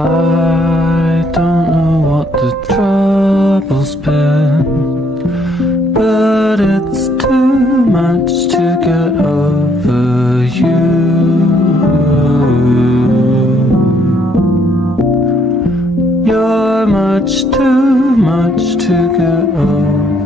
I don't know what the trouble's been, but it's too much to get over you. You're much too much to get over.